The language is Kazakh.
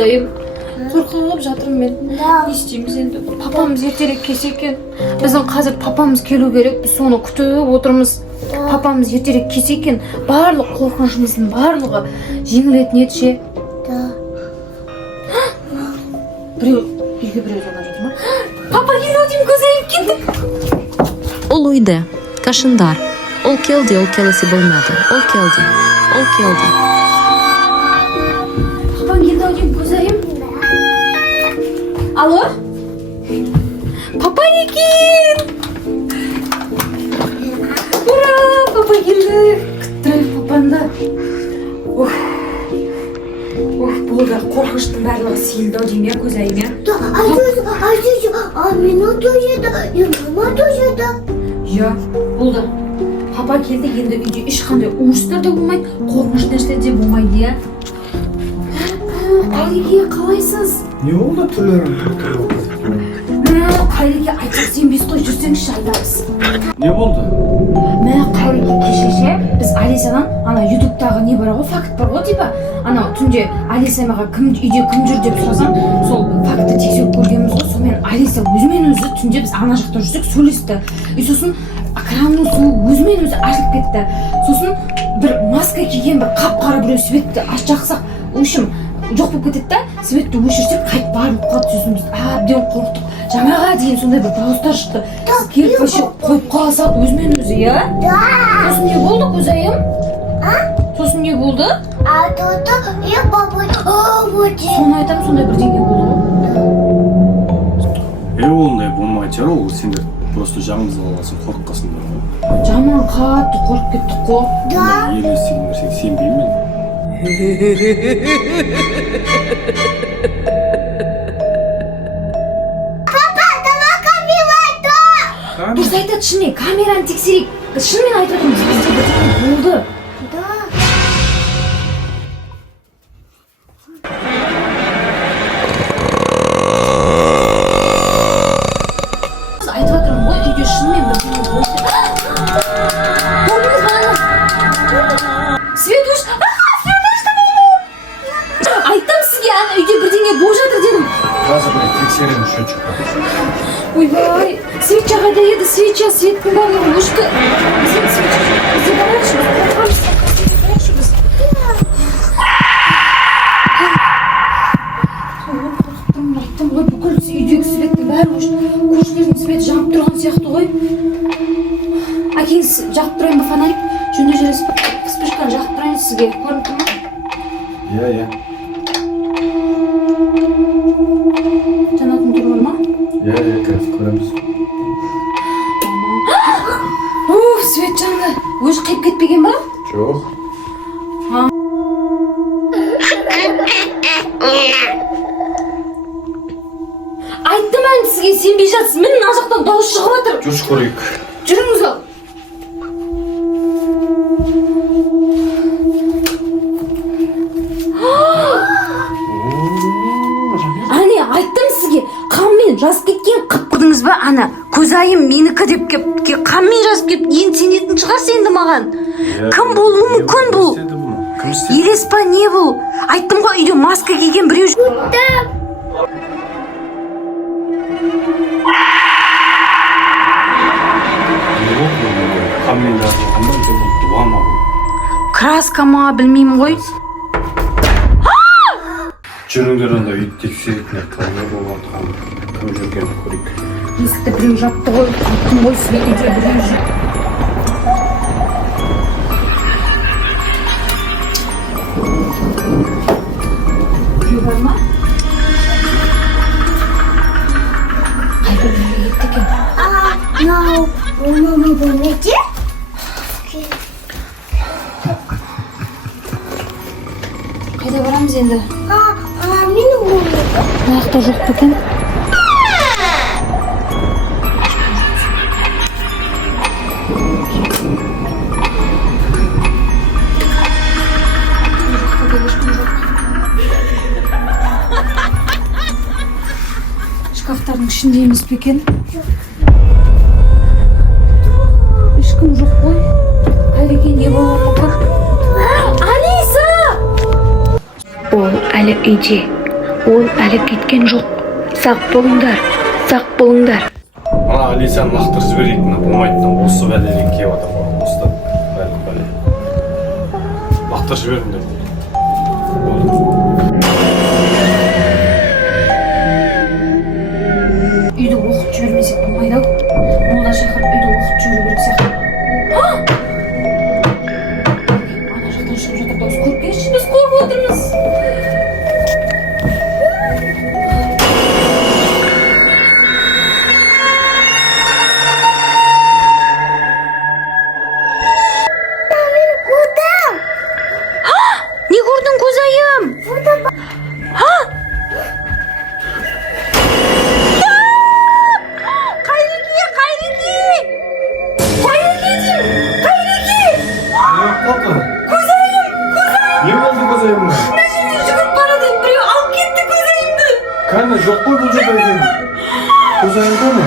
көзайым. Қорқып қалып жатырмын мен. Не істейміз енді? Папамыз ертерек келсе екен. Біздің қазір папамыз келу керек. Біз соны күтіп отырмыз. Папамыз ертерек келсе екен, барлық қорқынышымыздың барлығы жеңілетін еді ше. Біреу үйге біреу жана жатыр ма? Папа келді деймін, көзайым келді. Ол uyda, Кашындар. Ол келесі болмады. Ол келді. Папам келді деймін, көзайым. Алло? Папа екен! Ура! Папа келді! Күттіріп папамды. Болды, қорқыныштың барлығы сейілді деймін, көзайым, я? А мені тоже да, и мама тоже да. Я, болды. Папа келді, енді үйде ешқандай ұрыстар да болмайды, қорқыныш нәрселер де болмайды, я? Қайреке, қалайсыз? Не oldu türlerin? Қайреке, айтсақ сенбес қой, жүрсеңізші айтамыз. Ne oldu? Қайреке, кешеше біз Алисадан ана ютубтағы не бар ғой, факт бар ғой, типа ана түнде Алиса маған үйде кім жүр деп сұрасам, сол факты тексеріп көргенбіз ғой. Сонымен Алиса өзімен өзі түнде біз ана жақта жүрсек сөйлесті. И сосын экранның суы өзімен өзі ашылып кетті. Сосын бір маска киген бір қап-қара біреу светті жақсақ, в общем, жоқ болып кетеді да, светті өшірсек қайтып барып қалды. Сосын біз әбден қорықтық. Жаңаға дейін сондай бір дауыстар шықты. Келіп вообще қойып қала салды өзімен өзі, я? Сосын не болды, көзайым? Сосын не болды? Я папа, Соны айтамын, сондай бірдеңе болды ғой. Ондай болмайды ол, сендер просто жаңыңыз аласың, қорыққасыңдар ғой. Жаман қатты қорқып кеттік қой. Ел естіген нәрсеге сенбеймін мен. Дұрыс айтады, шынымен камераны тексерейік. Шынымен айтып отырмыз, бізде бірдеңе болды. Айтып отырмын ғой, үйде шынымен бірдеңе болды. Көрдіңіз бе ана? Свет өшті. Айттым сізге, ана үйде бірдеңе болып жатыр дедім. Қазір бір тексерем счетчикті. Ойбай, свеча қайда еді? Светтің барлығы өшкі. Бізде барайықшы, қорқамыз. Біз. Айттым ғой, бүкіл үйдегі светтің бәрі өшті. Көршілердің светі жанып тұрған сияқты ғой. Әкеңіз жағып тұрайын ба фонарик? Жөнде жүресіз ба? Вспышканы жағып тұрайын сізге. Көрініп тұр ма? Я. Жанатын түрі бар ма? Я, қазір көреміз. Свет жанды. Өзі қиып кетпеген ба? Жоқ. Айттым ән сізге, сенбей жатсыз. Міне мына жақтан дауыс шығып жатыр. Жүрші көрейік. Жүріңіз ал. Әне, айттым сізге, қанмен жазып кеткен қып-қырдыңыз ба? Ана, көзайым менікі деп кеп, қанмен жазып кеп, енді сенетін шығарсыз енді маған. Кім болуы мүмкін бұл? Кім істеді? Елес па, не бұл? Айттым ғой, үйде маска киген біреу жүр. Қанмен жазылғанда бұл дуа ма бұл? Краска ма, білмеймін ғой. Жүріңдер анда үйді тексеретін қалай болғандығын кім жүргенін көрейік. Есікті біреу жапты ғой. Айттым ғой, сізге үйде біреу жүр. Біреу бар ма? Қайда біреу кетті екен? Мама болмайды? Қайда барамыз енді? Мені болмайды. Аяқта жоқ па екен? Шкафтардың ішінде емес пе екен? Ешкім жоқ қой. Қайреке, не болуы мүмкін? Алиса! Ол әлі үйде. Ол әлі кеткен жоқ. Сақ болыңдар, сақ болыңдар. Ана Алисаны лақтырып жіберейік, мына болмайтын осы бәледен келіп жатыр ғой, осыдан бәле. Лақтырып жіберіңдер. Үйді оқып жібермесек болмайды-ау. Молда шақырып үйді оқып жіберу керек сияқты. Ана жақтан шығып жатыр, дауыс көріп келші, біз көріп отырмыз. Не көрдің, көзайым? Не болды көзайымна? Жүгіріп барады, біреу алып кетті көзайымды. Кәне, жоқ қой бұл жерде. Көзайым кәне?